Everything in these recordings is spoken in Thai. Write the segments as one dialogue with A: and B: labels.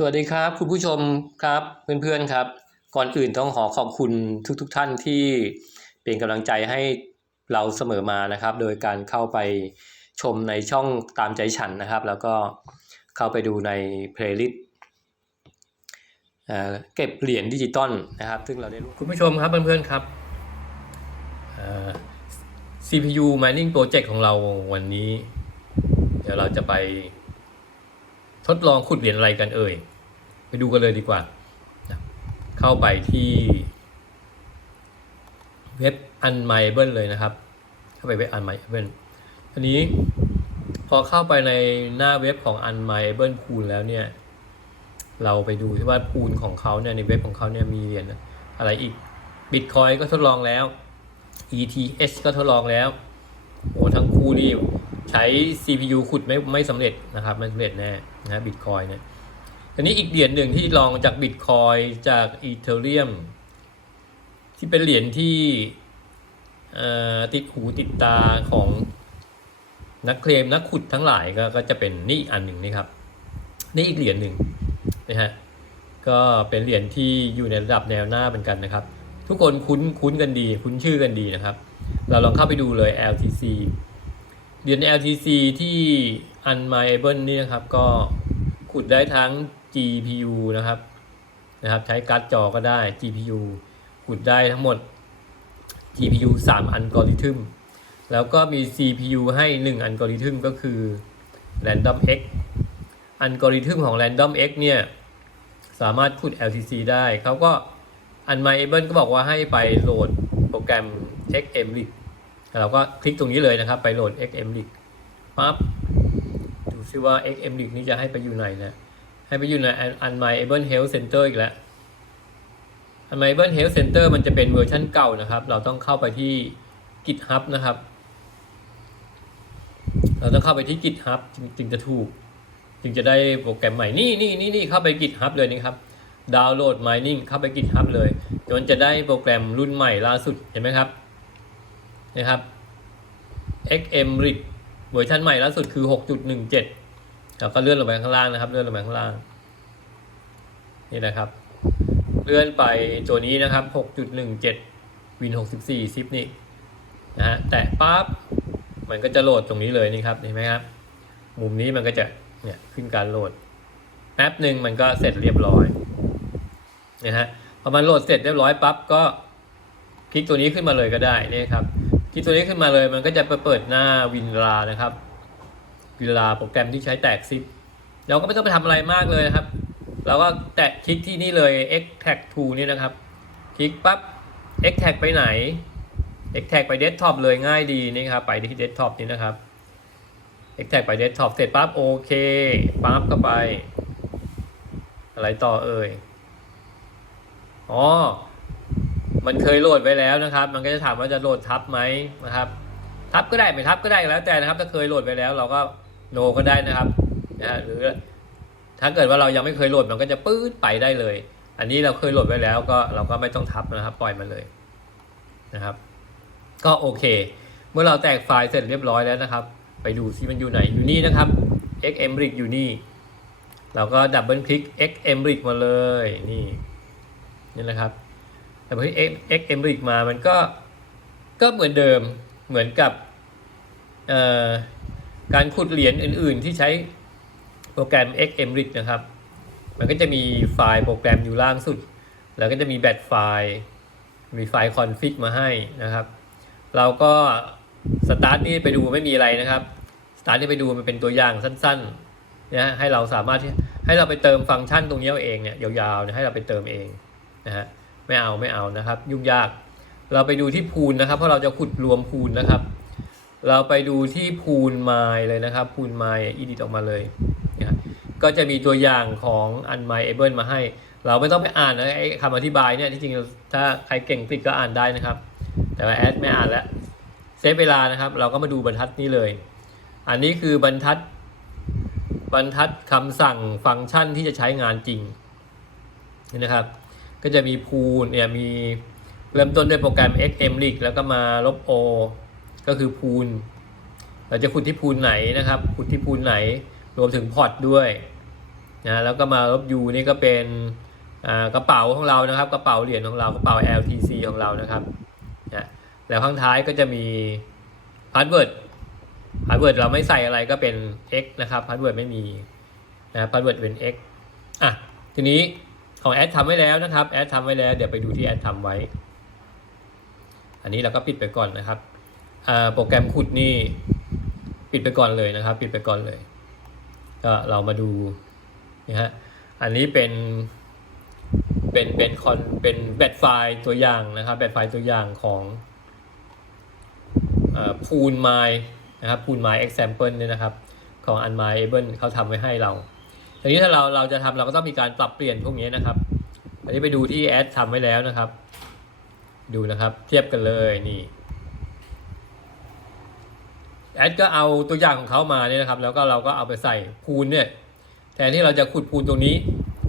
A: สวัสดีครับคุณผู้ชมครับเพื่อนๆครับ ก่อนอื่นต้องขอขอบคุณทุกๆทท่านที่เป็นกำลังใจให้เราเสมอมานะครับ โดยการเข้าไปชมในช่องตามใจฉันนะครับ แล้วก็เข้าไปดูในเพลย์ลิสต์เก็บเหรียญดิจิตอลนะครับ ซึ่งเราได้รู้คุณผู้ชมครับเพื่อนๆครับ CPU mining project ของเราวันนี้ เดี๋ยวเราจะไป ทดลองขุดเหรียญอะไรกันเอ่ย ไปดูกันเลยดีกว่า เข้าไปที่เว็บ Unmiable เลยนะครับ เข้าไปเว็บ Unmiable ทีนี้พอเข้าไปในหน้าเว็บของ Unmiable Pool แล้วเนี่ย เราไปดูที่ว่าพูลของเขาเนี่ยในเว็บของเขาเนี่ยมีเหรียญอะไรอีก Bitcoin ก็ทดลองแล้ว ETH ก็ทดลองแล้วโอ้ทั้งคู่นี่ ใช้ CPU ขุดไม่ไม่สำเร็จนะครับไม่สำเร็จแน่นะบิตคอยเนี่ยทีนี้อีกเหรียญหนึ่งที่ลองจากบิตคอยจากอีเทเรียมที่เป็นเหรียญที่ติดหูติดตาของนักเคลมนักขุดทั้งหลายก็ก็จะเป็นนี่อันหนึ่งนี่ครับ นี่อีกเหรียญหนึ่งนะฮะก็เป็นเหรียญที่อยู่ในระดับแนวหน้าเหมือนกันนะครับ ทุกคนคุ้นคุ้นกันดี คุ้นชื่อกันดีนะครับ เราลองเข้าไปดูเลย LTC เหรียญ LTC ที่ Unmiable นี่นะครับ ก็ขุดได้ทั้ง GPU นะครับนะครับ ใช้การ์ดจอก็ได้ GPU ขุดได้ทั้งหมด GPU 3 อัลกอริทึมแล้วก็มี CPU ให้ 1 อัลกอริทึมก็คือ Random X อัลกอริทึมของ Random X เนี่ย สามารถขุด LTC ได้เขาก็ Unmiable ก็บอกว่าให้ไปโหลดโปรแกรม XMLib เราก็คลิกตรงนี้เลยนะครับ ไปโหลด XMLib ปั๊บดูซิว่า XMLib นี้จะให้ไปอยู่ไหนนะให้ไปอยู่ใน Unmiable Health Center อีกแล้ว Unmiable Health Center มันจะเป็นเวอร์ชันเก่านะครับ เราต้องเข้าไปที่ GitHub นะครับ เราต้องเข้าไปที่ GitHub จึงจึงจะถูก จึงจะได้โปรแกรมใหม่นี่นี่นี่นี่เข้าไป GitHub เลยนะครับดาวน์โหลด mining เข้าไป GitHub เลยจนจะได้โปรแกรมรุ่นใหม่ล่าสุดเห็นไหมครับ นะครับ XM r i g เวอร์ชันใหม่ล่าสุดคือ 6.17แล้วก็เลื่อนลงไปข้างล่างนะครับ เลื่อนลงไปข้างล่าง นี่นะครับ เลื่อนไปตัวนี้นะครับ 6.17 Win 64 ซิปนี่นะฮะแตะปั๊บมันก็จะโหลดตรงนี้เลยนี่ครับเห็นไหมครับ มุมนี้มันก็จะเนี่ยขึ้นการโหลดแป๊บหนึ่งมันก็เสร็จเรียบร้อยนะฮะพอมันโหลดเสร็จเรียบร้อยปั๊บก็คลิกตัวนี้ขึ้นมาเลยก็ได้นี่ครับ คลิกตัวนี้ขึ้นมาเลย มันก็จะไปเปิดหน้าวินลานะครับวินลาโปรแกรมที่ใช้แตกซิปเราก็ไม่ต้องไปทำอะไรมากเลยนะครับ เราก็แตะคลิกที่นี่เลย extract to นี่นะครับ คลิกปั๊บ extract ไปไหน extract ไป desktop เลยง่ายดีนี่ครับ ไปที่ desktop นี้นะครับ extract ไป desktop เสร็จปั๊บโอเคปั๊บเข้าไป อะไรต่อเอ่ย อ๋อ มันเคยโหลดไว้แล้วนะครับ มันก็จะถามว่าจะโหลดทับไหมนะครับ ทับก็ได้ไม่ทับก็ได้แล้วแต่นะครับ ถ้าเคยโหลดไว้แล้ว เราก็โนก็ได้นะครับนะหรือถ้าเกิดว่าเรายังไม่เคยโหลดมันก็จะปื๊ดไปได้เลย อันนี้เราเคยโหลดไว้แล้วก็เราก็ไม่ต้องทับนะครับ ปล่อยมันเลยนะครับ ก็โอเค เมื่อเราแตกไฟล์เสร็จเรียบร้อยแล้วนะครับ ไปดูซิมันอยู่ไหนอยู่นี่นะครับ xmrig อยู่นี่ เราก็ดับเบิลคลิก xmrig มาเลยนี่นี่นะครับ แต่พอที่ x m r i c มามันก็ก็เหมือนเดิมเหมือนกับการขุดเหรียญอื่น ๆ ที่ใช้โปรแกรม x m r i c นะครับ มันก็จะมีไฟล์โปรแกรมอยู่ล่างสุด แล้วก็จะมีแบตไฟล์ มีไฟล์คอนฟิกมาให้นะครับ เราก็สตาร์ทนี่ไปดูไม่มีอะไรนะครับ สตาร์ทนี่ไปดูมันเป็นตัวอย่างสั้นๆนะให้เราสามารถให้เราไปเติมฟังก์ชันตรงนี้เองเนี่ยยาวๆนะให้เราไปเติมเองนะฮะ ไม่เอาไม่เอานะครับ ยุ่งยาก เราไปดูที่พูนนะครับ เพราะเราจะขุดรวมพูนนะครับ เราไปดูที่พูนไมล์เลยนะครับ พูนไมล์อีดิตออกมาเลยนะก็จะมีตัวอย่างของ Unmiable มาให้ เราไม่ต้องไปอ่านนะไอ้คำอธิบายเนี่ยที่จริงถ้าใครเก่งปิดก็อ่านได้นะครับ แต่ว่าแอดไม่อ่านแล้วเซฟเวลานะครับ เราก็มาดูบรรทัดนี้เลย อันนี้คือบรรทัด บรรทัดคำสั่งฟังก์ชันที่จะใช้งานจริงนะครับ ก็จะมีพูลเนี่ยมีเริ่มต้นด้วยโปรแกรม xmlig แล้วก็มาลบ o ก็คือพูลเราจะขุดที่พูลไหนนะครับขุดที่พูลไหนรวมถึงพอร์ตด้วยนะแล้วก็มาลบ U นี่ก็เป็นกระเป๋าของเรานะครับ กระเป๋าเหรียญของเรากระเป๋า LTC ของเรานะครับนะแล้วข้างท้ายก็จะมีพาสเวิร์ดพาสเวิร์ดเราไม่ใส่อะไรก็เป็น X นะครับพาสเวิร์ดไม่มีนะพาสเวิร์ดเป็น X อะทีนี้ ของแอดทำไว้แล้วนะครับแอดทำไว้แล้ว เดี๋ยวไปดูที่แอดทำไว้ อันนี้เราก็ปิดไปก่อนนะครับโปรแกรมขุดนี่ปิดไปก่อนเลยนะครับ ปิดไปก่อนเลย ก็เรามาดูนะฮะอันนี้เป็นเป็นเป็นคอนเป็นแบตไฟล์ตัวอย่างนะครับแบตไฟล์ตัวอย่างของพูนไมนะครับพูนไม example เนี่ยนะครับ ของ u n m y able เขาทำไว้ให้เรา ทีนี้ถ้าเราเราจะทำเราก็ต้องมีการปรับเปลี่ยนพวกนี้นะครับ อันนี้ไปดูที่แอดทำไว้แล้วนะครับ ดูนะครับ เทียบกันเลยนี่แอดก็เอาตัวอย่างของเขามาเนี่ยนะครับ แล้วก็เราก็เอาไปใส่พูนเนี่ยแทนที่เราจะขุดพูนตรงนี้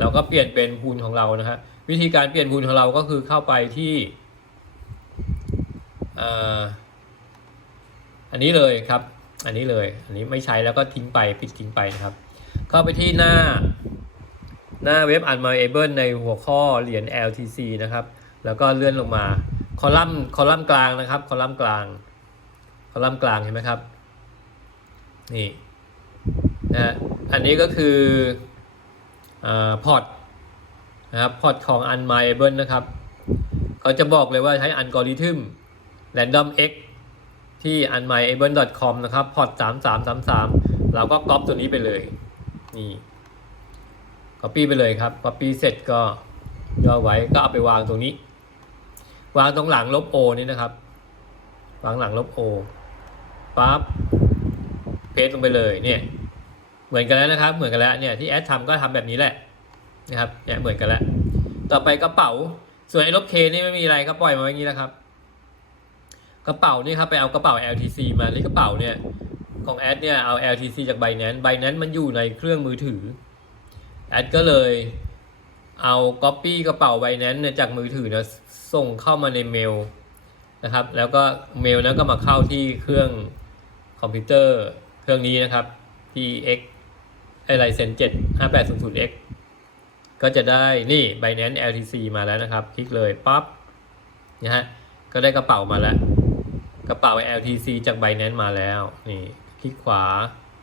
A: เราก็เปลี่ยนเป็นพูนของเรานะฮะวิธีการเปลี่ยนพูนของเราก็คือเข้าไปที่ออันนี้เลยครับ อันนี้เลย อันนี้ไม่ใช้แล้วก็ทิ้งไปปิดทิ้งไปนะครับ เข้าไปที่หน้า หน้าเว็บ Unmyable ในหัวข้อเหรียญ LTC นะครับ แล้วก็เลื่อนลงมา คอลัมน์คอลัมน์กลางนะครับ คอลัมน์กลาง คอลัมน์กลางเห็นไหมครับ นี่นะอันนี้ก็คือพอร์ตนะครับพอร์ตของ Unmyable นะครับเขาจะบอกเลยว่าใช้อัลกอริทึม Random X ที่ unmyable.com นะครับพอร์ต3333 เราก็ก๊อปตัวนี้ไปเลย นี่ copy ไปเลยครับ copy เสร็จก็ย่อไว้ก็เอาไปวางตรงนี้ วางตรงหลังลบ o นี่นะครับ วางหลังลบ o ปั๊บเพจลงไปเลยเนี่ยเหมือนกันแล้วนะครับ เหมือนกันแล้วเนี่ยที่แอดทำก็ทำแบบนี้แหละนะครับเนี่ยเหมือนกันแล้ว ต่อไปกระเป๋าส่วนไอ้ลบ k นี่ไม่มีอะไรก็ปล่อยมาอย่างนี้นะครับ กระเป๋านี่ครับไปเอากระเป๋า LTC มาที่กระเป๋าเนี่ย ของแอดเนี่ยเอา LTC จาก Binance Binance มันอยู่ในเครื่องมือถือแอดก็เลยเอา Copy กระเป๋า Binance เนี่ยจากมือถือเนี่ยส่งเข้ามาในเมลนะครับ แล้วก็เมลนั้นก็มาเข้าที่เครื่องคอมพิวเตอร์เครื่องนี้นะครับที่ X ไอไลเซน7 5800X ก็จะได้นี่ Binance LTC มาแล้วนะครับ คลิกเลยปั๊บนะฮะก็ได้กระเป๋ามาแล้ว กระเป๋า LTC จาก Binance มาแล้วนี่ ลิกขวา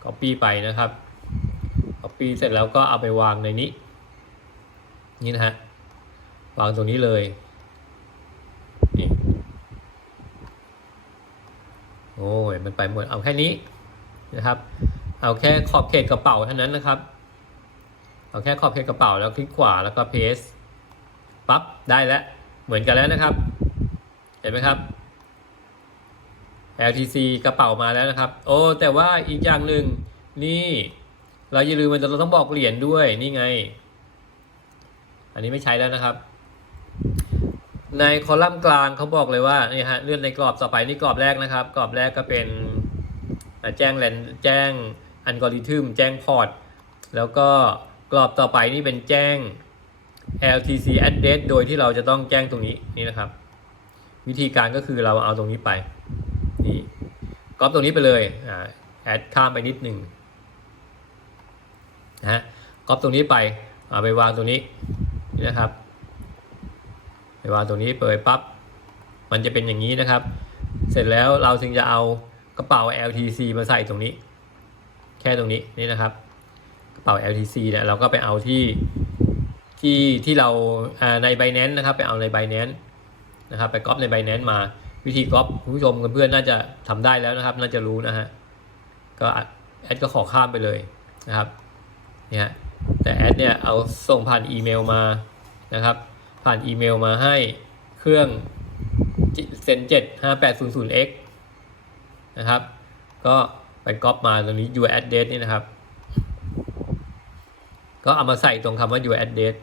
A: Copy ไปนะครับ Copy เสร็จแล้วก็เอาไปวางในนี้ นี่นะฮะ วางตรงนี้เลยนี่โอ้ยมันไปหมดเอาแค่นี้นะครับ เอาแค่ขอบเขตกระเป๋าเท่านั้นนะครับ เอาแค่ขอบเขตกระเป๋าแล้วคลิกขวาแล้วก็ paste ปั๊บได้แล้ว เหมือนกันแล้วนะครับ เห็นไหมครับ LTC กระเป๋ามาแล้วนะครับ โอ้ แต่ว่าอีกอย่างหนึ่งนี่เราอย่าลืมมันเราต้องบอกเหรียญด้วยนี่ไง อันนี้ไม่ใช้แล้วนะครับ ในคอลัมน์กลางเขาบอกเลยว่านี่ฮะเลื่อนในกรอบต่อไปนี่กรอบแรกนะครับ กรอบแรกก็เป็นแจ้งแลนแจ้งอัลกอริทึมแจ้งพอร์ตแล้วก็กรอบต่อไปนี่เป็นแจ้ง LTC address โดยที่เราจะต้องแจ้งตรงนี้นี่นะครับ วิธีการก็คือเราเอาตรงนี้ไป ก๊อปตรงนี้ไปเลยอ่าแอดข้ามไปนิดหนึ่งนะฮะก๊อปตรงนี้ไปเอาไปวางตรงนี้นี่นะครับ ไปวางตรงนี้เปิดปั๊บมันจะเป็นอย่างนี้นะครับ เสร็จแล้วเราถึงจะเอากระเป๋า LTC มาใส่ตรงนี้ แค่ตรงนี้นี่นะครับกระเป๋า LTC เนี่ยเราก็ไปเอาที่ที่ที่เราใน Binance นะครับ ไปเอาใน Binance นะครับ ไปก๊อปใน Binance มา วิธีก๊อปคุณผู้ชมเพื่อนๆน่าจะทำได้แล้วนะครับ น่าจะรู้นะฮะก็แอดก็ขอข้ามไปเลยนะครับเนี่ยแต่แอดเนี่ยเอาส่งผ่านอีเมลมานะครับ ผ่านอีเมลมาให้เครื่องเซนเจ็ดห้าแปดศูนย์ศูนย์ x นะครับ ก็ไปก๊อปมาตรงนี้ your address นี่นะครับ ก็เอามาใส่ตรงคำว่า your address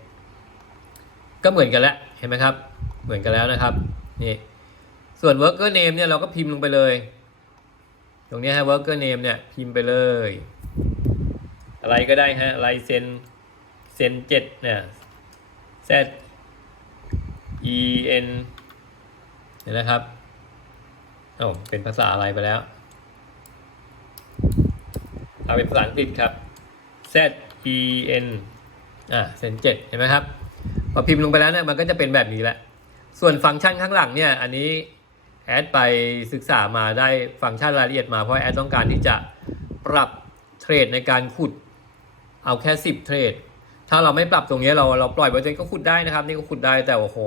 A: ก็เหมือนกันแล้วเห็นไหมครับ เหมือนกันแล้วนะครับนี่ ส่วน worker name เนี่ยเราก็พิมพ์ลงไปเลย ตรงนี้ฮะ worker name เนี่ยพิมพ์ไปเลย อะไรก็ได้ฮะลายเซนเซนเจ็ดเนี่ย z e n เห็นนะครับโอ้เป็นภาษาอะไรไปแล้ว เอาเป็นภาษาอังกฤษครับ z e n อ่าเซนเจ็ดเห็นไหมครับ พอพิมพ์ลงไปแล้วเนี่ยมันก็จะเป็นแบบนี้แหละ ส่วนฟังก์ชันข้างหลังเนี่ย อันนี้ แอดไปศึกษามาได้ฟังก์ชันรายละเอียดมาเพราะแอดต้องการที่จะปรับเทรดในการขุดเอาแค่ 10 เทรด ถ้าเราไม่ปรับตรงนี้เราเราปล่อยไว้ตรงนี้ก็ขุดได้นะครับ นี่ก็ขุดได้แต่โอ้โห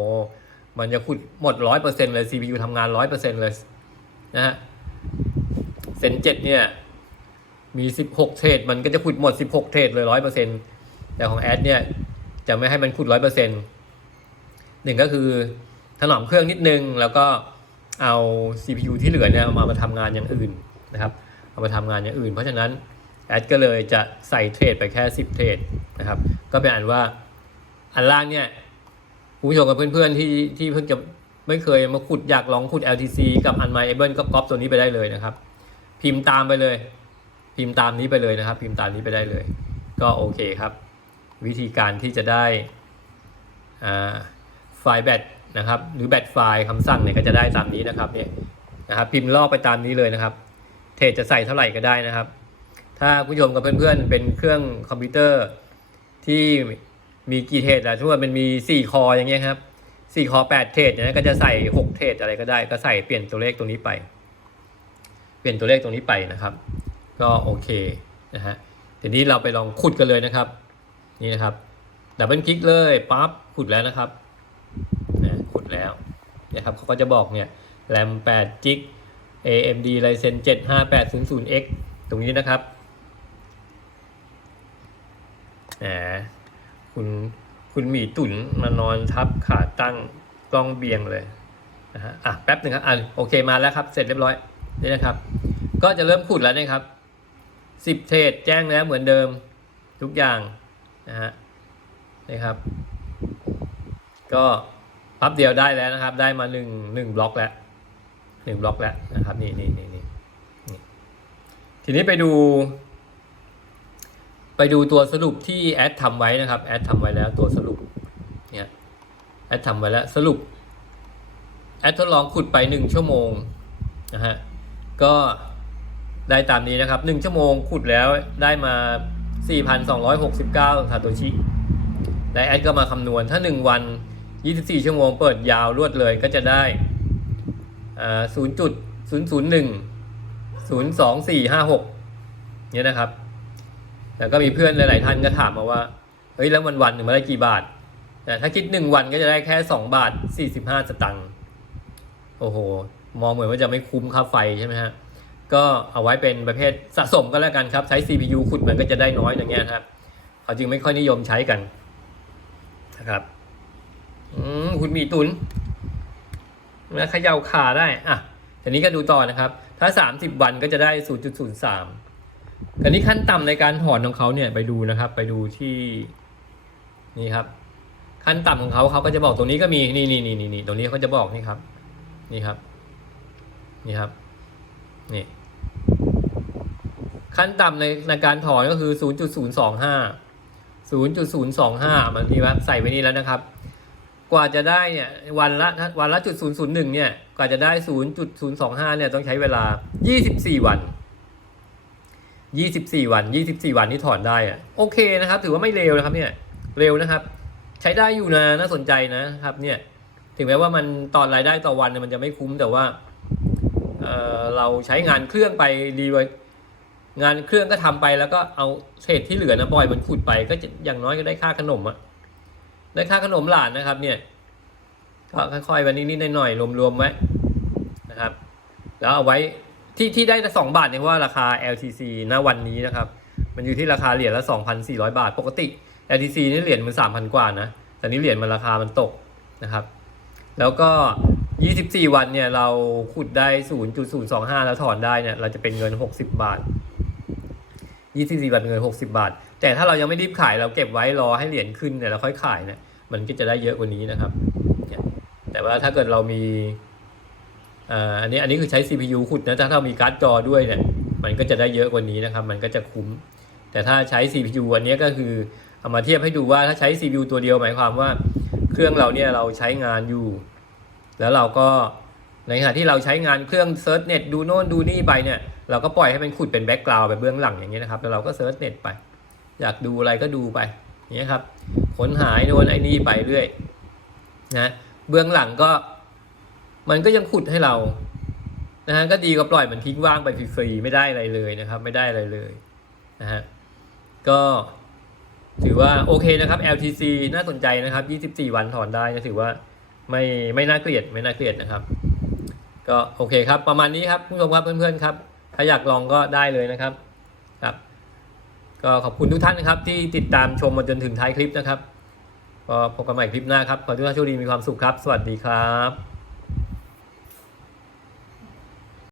A: มันจะขุดหมดร้อยเปอร์เซ็นต์เลย CPU ทำงานร้อยเปอร์เซ็นต์เลยนะฮะเซนเจ็ดเนี่ยมี 16 เทรด มันก็จะขุดหมด 16 เทรดเลยร้อยเปอร์เซ็นต์แต่ของแอดเนี่ยจะไม่ให้มันขุดร้อยเปอร์เซ็นต์หนึ่งก็คือถนอมเครื่องนิดนึงแล้วก็ เอา CPU ที่เหลือเนี่ยเอามามาทำงานอย่างอื่นนะครับเอามาทำงานอย่างอื่น เพราะฉะนั้นแอดก็เลยจะใส่เทรดไปแค่ 10 เทรดนะครับ ก็เป็นอันว่าอันล่างเนี่ยคุณผู้ชมกับเพื่อนๆที่ที่เพิ่งจะไม่เคยมาขุดอยากลองขุด LTC กับ Unmyable ก็ก๊อปตัวนี้ไปได้เลยนะครับ พิมพ์ตามไปเลย พิมพ์ตามนี้ไปเลยนะครับ พิมพ์ตามนี้ไปได้เลย ก็โอเคครับ วิธีการที่จะได้ไฟล์แบต นะครับ หรือแบตไฟล์คำสั่งเนี่ยก็จะได้ตามนี้นะครับเนี่ยนะครับ พิมพ์ลอกไปตามนี้เลยนะครับ เทรดจะใส่เท่าไหร่ก็ได้นะครับ ถ้าผู้ชมกับเพื่อนๆเป็นเครื่องคอมพิวเตอร์ที่มีกี่เทรดอะทุกคนมันมี 4 คออย่างเงี้ยครับ4คอ8เทรดเนี่ยก็จะใส่ 6 เทรดอะไรก็ได้ ก็ใส่เปลี่ยนตัวเลขตรงนี้ไป เปลี่ยนตัวเลขตรงนี้ไปนะครับ ก็โอเคนะฮะทีนี้เราไปลองขุดกันเลยนะครับ นี่นะครับดับเบิลคลิกเลยปั๊บขุดแล้วนะครับ แล้วนะครับเขาก็จะบอกเนี่ยแรม8 g b AMD Ryzen 7 5800X ตรงนี้นะครับแหมคุณคุณหมีตุ่นมานอนทับขาตั้งกล้องเบียงเลยนะฮะอะแป๊บหนึ่งครับอะโอเคมาแล้วครับ เสร็จเรียบร้อยนี่นะครับ ก็จะเริ่มขุดแล้วนะครับสิบเทรดแจ้งแล้วเหมือนเดิมทุกอย่างนะฮะนี่ครับ ก็ พับเดียวได้แล้วนะครับ ได้มาหนึ่งหนึ่งบล็อกแล้วหนึ่งบล็อกแล้วนะครับนี่นี่นี่นี่ทีนี้ไปดู ไปดูตัวสรุปที่แอดทำไว้นะครับแอดทำไว้แล้วตัวสรุปเนี่ยแอดทำไว้แล้วสรุปแอดทดลองขุดไปหนึ่งชั่วโมงนะฮะก็ได้ตามนี้นะครับ1ชั่วโมงขุดแล้วได้มา 4,269 ซาโตชิและแอดก็มาคำนวณถ้า 1 วัน 24 ชั่วโมงเปิดยาวรวดเลยก็จะได้อ่า0.001 02456เนี่ยนะครับ แล้วก็มีเพื่อนหลาย ๆ ท่านก็ถามมาว่า เฮ้ย แล้ววันวันๆหนึ่งมาได้กี่บาทแต่ถ้าคิด1วันก็จะได้แค่2บาท45สตังค์ โอ้โห มองเหมือนว่าจะไม่คุ้มค่าไฟใช่ไหมฮะ ก็เอาไว้เป็นประเภทสะสมก็แล้วกันครับ ใช้ CPU ขุดมันก็จะได้น้อยอย่างเงี้ยครับ เขาจึงไม่ค่อยนิยมใช้กันนะครับ อืมคุณมีตุนแล้วเขย่าขาได้ อะทีนี้ก็ดูต่อนะครับ ถ้า 30 วันก็จะได้ 0.03 อันนี้ขั้นต่ำในการถอนของเขาเนี่ยไปดูนะครับ ไปดูที่นี่ครับ ขั้นต่ำของเขาเขาก็จะบอกตรงนี้ก็มี นี่นี่นี่นี่นี่ตรงนี้เขาจะบอกนี่ครับ นี่ครับ นี่ครับ นี่ ขั้นต่ำในในการถอนก็คือ 0.025 0.025 มันนี่ว่าใส่ไว้นี่แล้วนะครับ กว่าจะได้เนี่ยวันละวันละจุด001เนี่ยกว่าจะได้0.025เนี่ยต้องใช้เวลา24วัน24วัน24วันนี่ถอนได้อะโอเคนะครับ ถือว่าไม่เร็วนะครับเนี่ยเร็วนะครับ ใช้ได้อยู่นะน่าสนใจนะครับเนี่ยถึงแม้ว่ามันตอนรายได้ต่อวันเนี่ยมันจะไม่คุ้มแต่ว่าเออเราใช้งานเครื่องไปดีไว้งานเครื่องก็ทำไปแล้วก็เอาเศษที่เหลือนะปล่อยมันขุดไปก็จะอย่างน้อยก็ได้ค่าขนมอะ ได้ค่าขนมหลานนะครับ เนี่ยก็ค่อยๆวันนี้นิดๆหน่อยๆรวมๆไว้นะครับ แล้วเอาไว้ที่ที่ได้สองบาทเนี่ยเพราะว่าราคา LTC ณวันนี้นะครับ มันอยู่ที่ราคาเหรียญละ 2,400 บาท ปกติ LTC นี่เหรียญมัน3,000 กว่านะแต่นี้เหรียญมันราคามันตกนะครับ แล้วก็ 24 วันเนี่ยเราขุดได้ 0.025 แล้วถอนได้เนี่ยเราจะเป็นเงิน 60 บาท 24 วันเงิน 60 บาท แต่ถ้าเรายังไม่รีบขายเราเก็บไว้รอให้เหรียญขึ้นเนี่ยเราค่อยขายเนี่ยมันก็จะได้เยอะกว่านี้นะครับ แต่ว่าถ้าเกิดเรามีอันนี้อันนี้คือใช้ CPU ขุดนะถ้าเรามีการ์ดจอด้วยเนี่ยมันก็จะได้เยอะกว่านี้นะครับ มันก็จะคุ้ม แต่ถ้าใช้ CPU อันนี้ก็คือเอามาเทียบให้ดูว่าถ้าใช้ CPU ตัวเดียวหมายความว่า เครื่องเราเนี่ยเราใช้งานอยู่ แล้วเราก็ในขณะที่เราใช้งานเครื่องเซิร์ชเน็ตดูโน่นดูนี่ไปเนี่ยเราก็ปล่อยให้มันขุดเป็นแบ็กกราวด์ไปเบื้องหลังอย่างเงี้ยนะครับแล้วเราก็เซิร์ชเน็ตไป อยากดูอะไรก็ดูไปอย่างเงี้ยครับค้นหายโดนไอ้นี่ไปเรื่อยนะเบื้องหลังก็ มันก็ยังขุดให้เรานะฮะก็ดีกว่าปล่อยมันทิ้งว่างไปฟรีๆไม่ได้อะไรเลยนะครับ ไม่ได้อะไรเลยนะฮะก็ถือว่าโอเคนะครับ LTC น่าสนใจนะครับ 24 วันถอนได้นะถือว่าไม่ไม่น่าเกลียดไม่น่าเกลียดนะครับ ก็โอเคครับ ประมาณนี้ครับคุณผู้ชมครับเพื่อนๆครับ ถ้าอยากลองก็ได้เลยนะครับ ก็ขอบคุณทุกท่านนะครับที่ติดตามชมมาจนถึงท้ายคลิปนะครับก็พบกันใหม่คลิปหน้าครับ ขอให้ทุกท่านโชคดีมีความสุขครับ สวัสดีครับ